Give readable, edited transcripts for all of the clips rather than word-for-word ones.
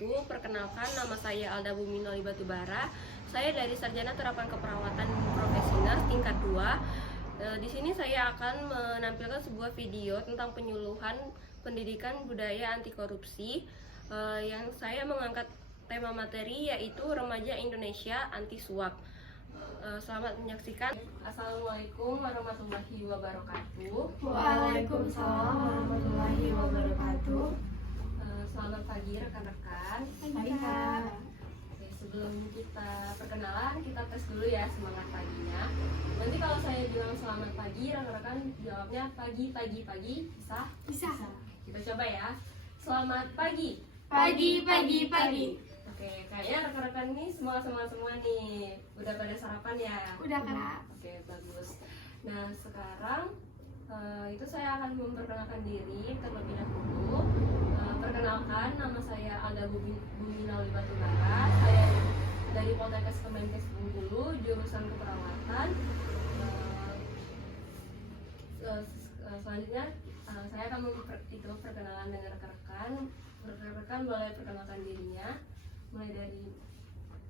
wabarakatuh. Perkenalkan, nama saya Alda Bumi Noli Batubara. Saya dari Sarjana Terapan Keperawatan Profesional tingkat 2. Di sini saya akan menampilkan sebuah video tentang penyuluhan pendidikan budaya anti korupsi, yang saya mengangkat tema materi yaitu Remaja Indonesia Anti Suap. Selamat menyaksikan. Assalamualaikum warahmatullahi wabarakatuh. Waalaikumsalam warahmatullahi wabarakatuh. Selamat pagi rekan-rekan. Pagi Kak. Oke, sebelum kita perkenalan, kita tes dulu ya semangat paginya. Nanti kalau saya bilang selamat pagi, rekan-rekan jawabnya pagi. Bisa? Bisa. Kita coba ya. Selamat pagi. Pagi. Oke, kayaknya rekan-rekan ini semua nih. Udah pada sarapan ya? Udah Kak. Oke, bagus. Nah, sekarang itu saya akan memperkenalkan diri terlebih dahulu. Perkenalkan, nama saya Alda Bumi Noli Batubara. Saya dari Poltekkes Kemenkes Bengkulu, jurusan keperawatan. Selanjutnya saya akan perkenalan dengan rekan-rekan. Rekan-rekan boleh perkenalkan dirinya. Mulai dari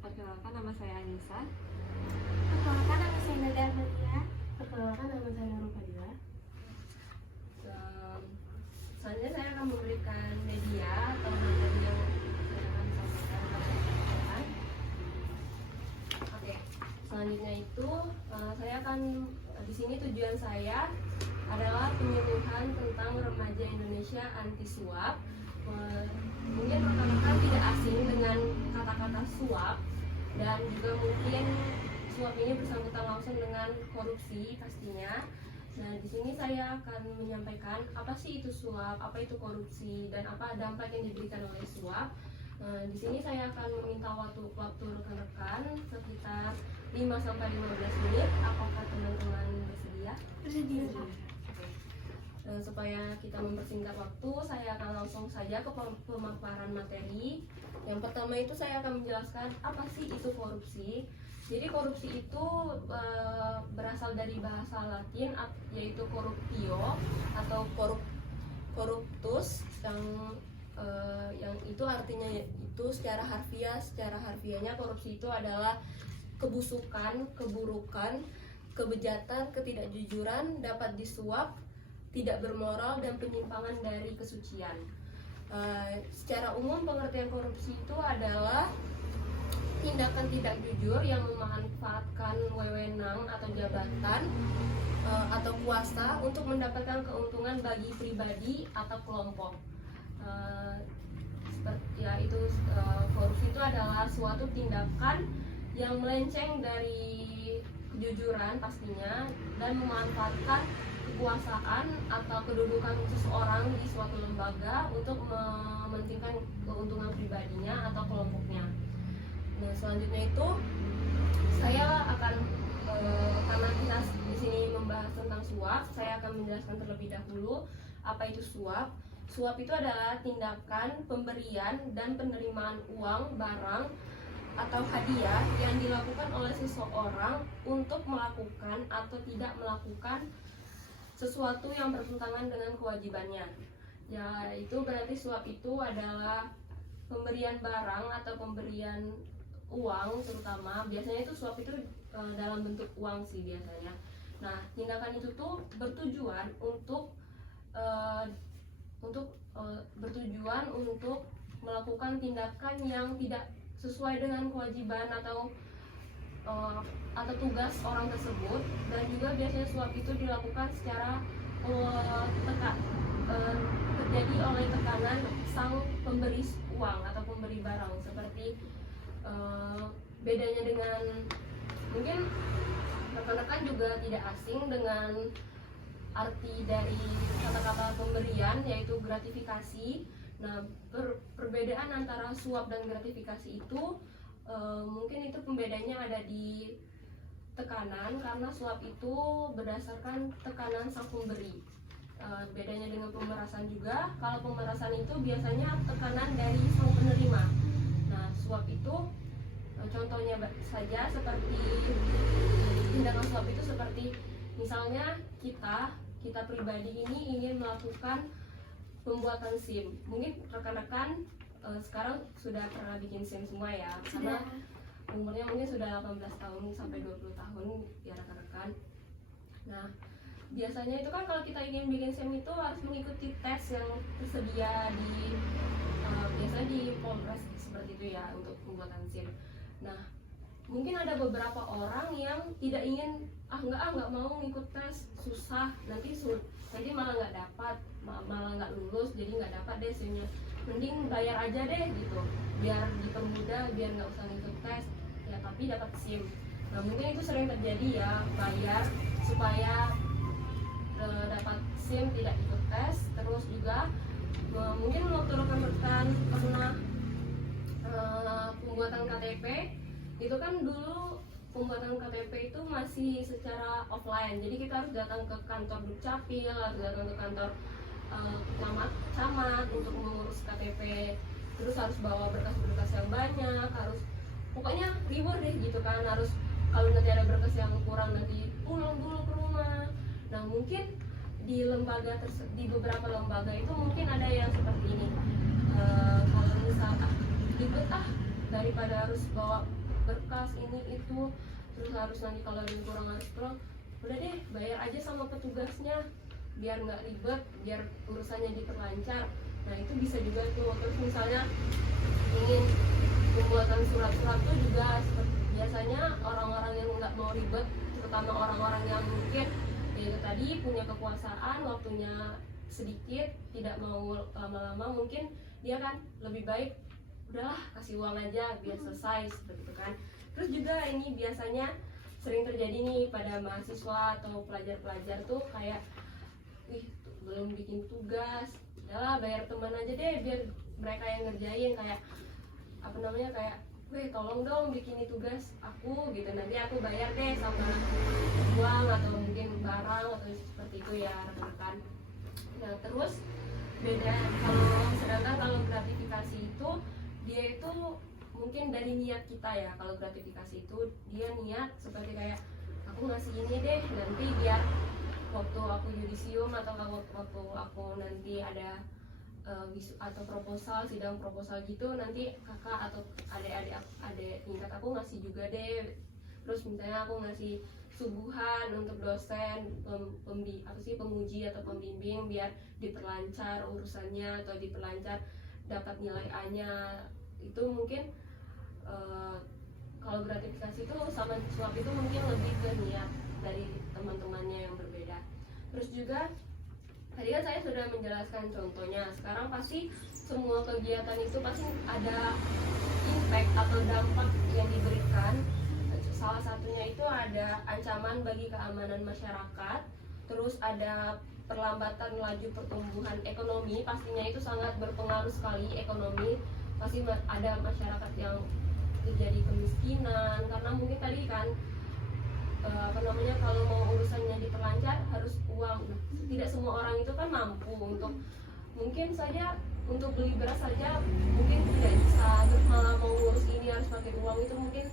perkenalkan, nama saya Anissa. Perkenalkan nama saya Nada Ahmadiyah. Perkenalkan nama saya Nurul Fadila. Selanjutnya saya akan memberikan media atau materi yang saya akan sampaikan kepada rekan-rekan. Oke, selanjutnya itu saya akan di sini tujuan saya adalah penyuluhan tentang remaja Indonesia anti suap. Mungkin rekan-rekan tidak asing dengan kata-kata suap, dan juga mungkin suap ini bersangkutan langsung dengan korupsi pastinya. Nah, di sini saya akan menyampaikan apa sih itu suap, apa itu korupsi, dan apa dampak yang diberikan oleh suap. Di sini saya akan meminta waktu rekan-rekan sekitar 5-15 menit. Apakah teman-teman bersedia? Bersedia Kak. Dan supaya kita mempersingkat waktu, saya akan langsung saja ke pemaparan materi. Yang pertama itu saya akan menjelaskan apa sih itu korupsi. Jadi korupsi itu berasal dari bahasa Latin yaitu corruptio atau corruptus yang itu artinya itu secara harfiahnya korupsi itu adalah kebusukan, keburukan, kebejatan, ketidakjujuran, dapat disuap, tidak bermoral, dan penyimpangan dari kesucian. Secara umum pengertian korupsi itu adalah tindakan tidak jujur yang memanfaatkan wewenang atau jabatan atau kuasa untuk mendapatkan keuntungan bagi pribadi atau kelompok. Korupsi itu adalah suatu tindakan yang melenceng dari kejujuran pastinya dan memanfaatkan kekuasaan atau kedudukan seseorang di suatu lembaga untuk mementingkan keuntungan pribadinya atau kelompoknya. Nah, selanjutnya itu saya akan karena kita di sini membahas tentang suap, saya akan menjelaskan terlebih dahulu apa itu suap. Suap itu adalah tindakan pemberian dan penerimaan uang, barang, atau hadiah yang dilakukan oleh seseorang untuk melakukan atau tidak melakukan sesuatu yang bertentangan dengan kewajibannya. Ya, itu berarti suap itu adalah pemberian barang atau pemberian uang, terutama biasanya itu suap itu dalam bentuk uang sih biasanya. Nah, tindakan itu tuh bertujuan untuk melakukan tindakan yang tidak sesuai dengan kewajiban atau tugas orang tersebut, dan juga biasanya suap itu dilakukan secara terjadi oleh tekanan sang pemberi uang atau pemberi barang. Seperti bedanya dengan mungkin rekan-rekan juga tidak asing dengan arti dari kata-kata pemberian yaitu gratifikasi. Nah, perbedaan antara suap dan gratifikasi itu mungkin itu pembedanya ada di tekanan, karena suap itu berdasarkan tekanan sang pemberi. Bedanya dengan pemerasan juga, kalau pemerasan itu biasanya tekanan dari sang penerima. Nah, suap itu contohnya saja seperti tindakan suap itu seperti misalnya kita pribadi ini ingin melakukan pembuatan SIM. Mungkin rekan-rekan sekarang sudah pernah bikin SIM semua ya, karena umurnya mungkin sudah 18 tahun sampai 20 tahun ya rekan-rekan. Nah, biasanya itu kan kalau kita ingin bikin SIM itu harus mengikuti tes yang tersedia di biasanya di Polres seperti itu ya untuk pembuatan SIM. Nah, mungkin ada beberapa orang yang tidak ingin nggak mau ngikut tes, susah, nanti malah nggak dapat, malah nggak lulus, jadi nggak dapat deh SIM-nya. Mending bayar aja deh gitu, biar dipermudah, biar nggak usah ngikut tes ya, tapi dapat SIM. Nah, mungkin itu sering terjadi ya, bayar supaya dapat SIM tidak ikut tes. Terus juga mungkin waktu rekan-rekan pernah pembuatan KTP itu kan dulu pembuatan KTP itu masih secara offline, jadi kita harus datang ke kantor Dukcapil, harus datang ke kantor camat untuk mengurus KTP, terus harus bawa berkas-berkas yang banyak, harus pokoknya ribet deh gitu kan, harus kalau nanti ada berkas yang kurang nanti pulang dulu ke rumah. Nah, mungkin di beberapa lembaga itu mungkin ada yang seperti ini, kalau misalnya ribet daripada harus bawa berkas ini itu, terus harus nanti kalau ada yang kurang harus pulang, udah deh bayar aja sama petugasnya biar nggak ribet, biar urusannya diperlancar. Nah, itu bisa juga tuh. Terus misalnya ingin pembuatan surat-surat tuh juga biasanya orang-orang yang nggak mau ribet, terutama orang-orang yang mungkin ya tadi punya kekuasaan, waktunya sedikit, tidak mau lama-lama, mungkin dia kan lebih baik udahlah kasih uang aja biar selesai seperti itu kan. Terus juga ini biasanya sering terjadi nih pada mahasiswa atau pelajar-pelajar tuh kayak belum bikin tugas, udahlah bayar teman aja deh biar mereka yang ngerjain, kayak kayak tolong dong bikinin tugas aku gitu, nanti aku bayar deh sama uang atau mungkin barang atau seperti itu ya rekan-rekan. Nah, terus beda sedangkan kalau gratifikasi itu dia itu mungkin dari niat kita ya. Kalau gratifikasi itu dia niat seperti kayak aku ngasih ini deh nanti biar waktu aku yudisium atau waktu aku nanti ada atau proposal, sidang proposal gitu, nanti kakak atau adik tingkat aku ngasih juga deh. Terus misalnya aku ngasih suguhan untuk dosen pemuji atau pembimbing biar diperlancar urusannya atau diperlancar dapat nilai A-nya. Itu mungkin kalau gratifikasi itu sama suap itu mungkin lebih ke niat dari teman-temannya yang berbeda. Terus juga tadi kan saya sudah menjelaskan contohnya, sekarang pasti semua kegiatan itu pasti ada impact atau dampak yang diberikan. Salah satunya itu ada ancaman bagi keamanan masyarakat, terus ada perlambatan laju pertumbuhan ekonomi, pastinya itu sangat berpengaruh sekali ekonomi. Pasti ada masyarakat yang terjadi kemiskinan karena mungkin tadi kan kalau mau urusannya diperlancar harus uang. Nah, tidak semua orang itu kan mampu untuk mungkin saja untuk beli beras saja mungkin tidak bisa, terus malah mau ngurus ini harus pakai uang, itu mungkin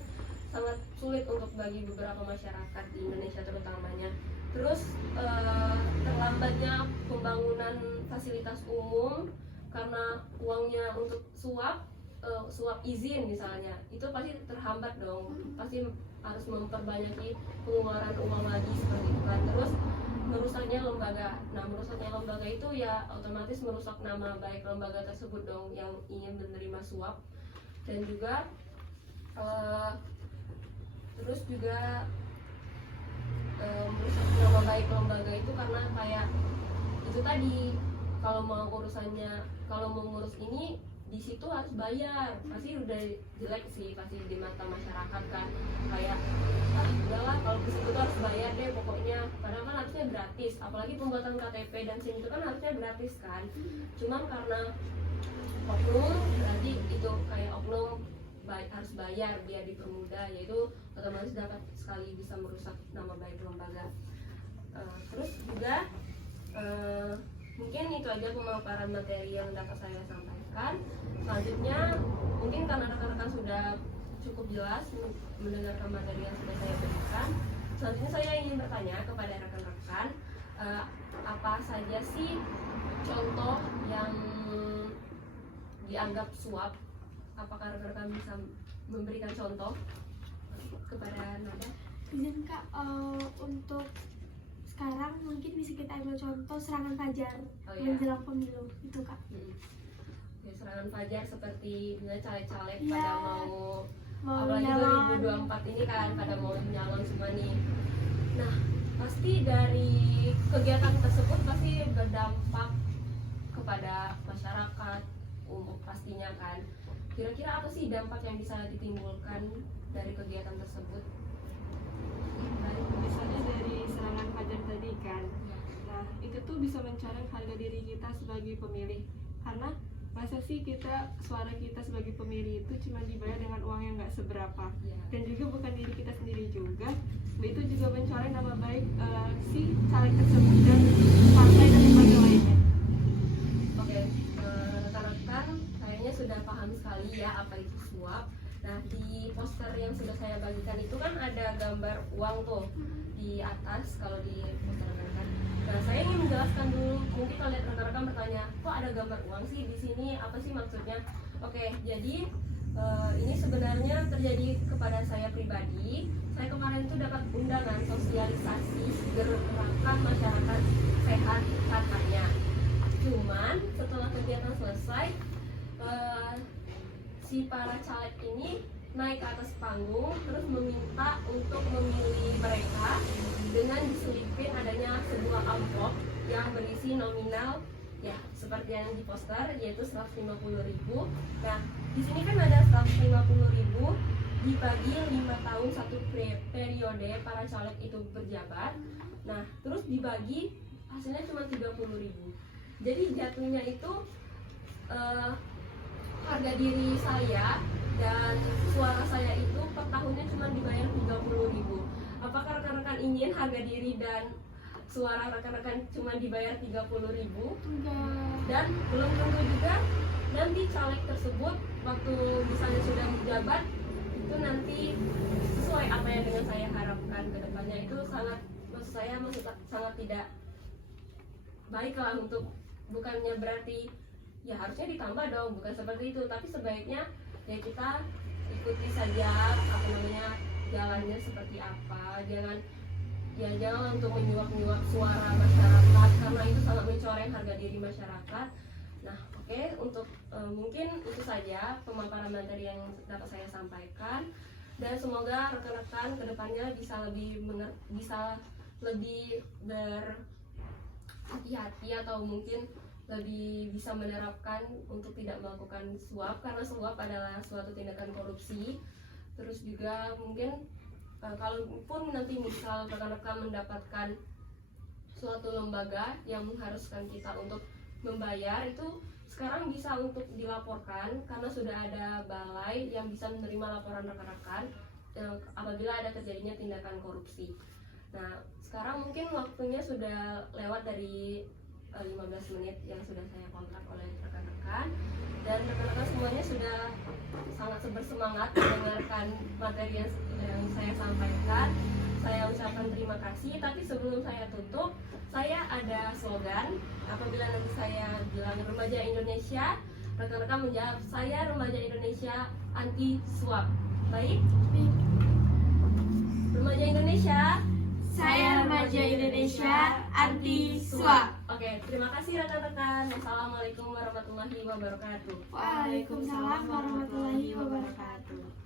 sangat sulit untuk bagi beberapa masyarakat di Indonesia terutamanya. Terus terlambatnya pembangunan fasilitas umum karena uangnya untuk suap izin misalnya, itu pasti terhambat dong, pasti harus memperbanyak pengeluaran uang lagi seperti itu kan. Terus merusaknya lembaga. Nah, merusaknya lembaga itu ya otomatis merusak nama baik lembaga tersebut dong yang ingin menerima suap. Dan juga terus juga merusak nama baik lembaga itu karena kayak itu tadi, kalau mau ngurus ini di situ harus bayar, pasti udah jelek sih pasti di mata masyarakat kan, kayak udahlah kalau di situ harus bayar deh pokoknya, padahal kan harusnya gratis. Apalagi pembuatan KTP dan SIM itu kan harusnya gratis kan, cuman karena oknum berarti itu kayak oknum harus bayar biar dipermudah, yaitu otomatis dapat sekali bisa merusak nama baik lembaga. Terus juga mungkin itu aja pemaparan materi yang dapat saya sampaikan. Selanjutnya mungkin karena rekan-rekan sudah cukup jelas mendengarkan materi yang sudah saya berikan, selanjutnya saya ingin bertanya kepada rekan-rekan, apa saja sih contoh yang dianggap suap? Apakah rekan-rekan bisa memberikan contoh kepada Nada? Izin Kak, untuk sekarang mungkin bisa kita ambil contoh serangan fajar Oh, iya. menjelang pemilu itu Kak. Ya, serangan fajar seperti misalnya caleg-caleg Iya. pada mau Mau apalagi nyalon. 2024 ini kan pada mau nyalon semua nih. Nah, pasti dari kegiatan tersebut pasti berdampak kepada masyarakat umum pastinya kan. Kira-kira apa sih dampak yang bisa ditimbulkan dari kegiatan tersebut? Baik, misalnya dari serangan fajar tadi kan. Nah, itu tuh bisa mencoreng harga diri kita sebagai pemilih. Karena masa sih suara kita sebagai pemilih itu cuma dibayar dengan uang yang nggak seberapa. Ya. Dan juga bukan diri kita sendiri juga. Itu juga mencoreng nama baik si caleg tersebut dan partai dan lembaga lainnya. Oke, rekan-rekan kayaknya sudah paham sekali ya apa itu suap. Nah, di poster yang sudah saya bagikan itu kan ada gambar uang tuh di atas kalau di poster rekan-rekan. Nah, saya ingin menjelaskan dulu. Mungkin kalau rekan-rekan bertanya, kok ada gambar uang sih di sini? Apa sih maksudnya? Oke, jadi ini sebenarnya terjadi kepada saya pribadi. Saya kemarin itu dapat undangan sosialisasi gerakan masyarakat sehat katanya. Cuman setelah kegiatan selesai, si para caleg ini naik ke atas panggung terus meminta untuk memilih mereka dengan diselipin adanya sebuah amplop yang berisi nominal ya seperti yang di poster yaitu 150.000. Nah, di sini kan ada 150.000 dibagi 5 tahun satu periode para caleg itu berjabat. Nah, terus dibagi hasilnya cuma 30.000. Jadi jatuhnya itu harga diri saya dan suara saya itu per tahunnya cuma dibayar 30.000. Apakah rekan-rekan ingin harga diri dan suara rekan-rekan cuma dibayar 30.000? Enggak. Dan belum tentu juga nanti caleg tersebut waktu misalnya sudah menjabat itu nanti sesuai apa yang dengan saya harapkan ke depannya. Itu sangat sangat tidak baik lah, untuk bukannya berarti ya harusnya ditambah dong, bukan seperti itu, tapi sebaiknya ya kita ikuti saja apa namanya jalannya seperti apa. Jangan untuk menyuap suara masyarakat karena itu sangat mencoreng harga diri masyarakat. Nah, oke, untuk mungkin itu saja pemaparan materi yang dapat saya sampaikan, dan semoga rekan-rekan kedepannya bisa lebih berhati-hati atau mungkin lebih bisa menerapkan untuk tidak melakukan suap, karena suap adalah suatu tindakan korupsi. Terus juga mungkin kalaupun nanti misal rekan-rekan mendapatkan suatu lembaga yang mengharuskan kita untuk membayar, itu sekarang bisa untuk dilaporkan karena sudah ada balai yang bisa menerima laporan rekan-rekan apabila ada terjadinya tindakan korupsi. Nah, sekarang mungkin waktunya sudah lewat dari 15 menit yang sudah saya kontrak oleh rekan-rekan, dan rekan-rekan semuanya sudah sangat bersemangat mendengarkan materi yang saya sampaikan. Saya ucapkan terima kasih, tapi sebelum saya tutup, saya ada slogan. Apabila nanti saya bilang remaja Indonesia, rekan-rekan menjawab, saya remaja Indonesia anti suap. Baik? Remaja Indonesia, Saya remaja Indonesia anti suap. Oke, terima kasih rekan-rekan. Wassalamualaikum warahmatullahi wabarakatuh. Waalaikumsalam warahmatullahi wabarakatuh.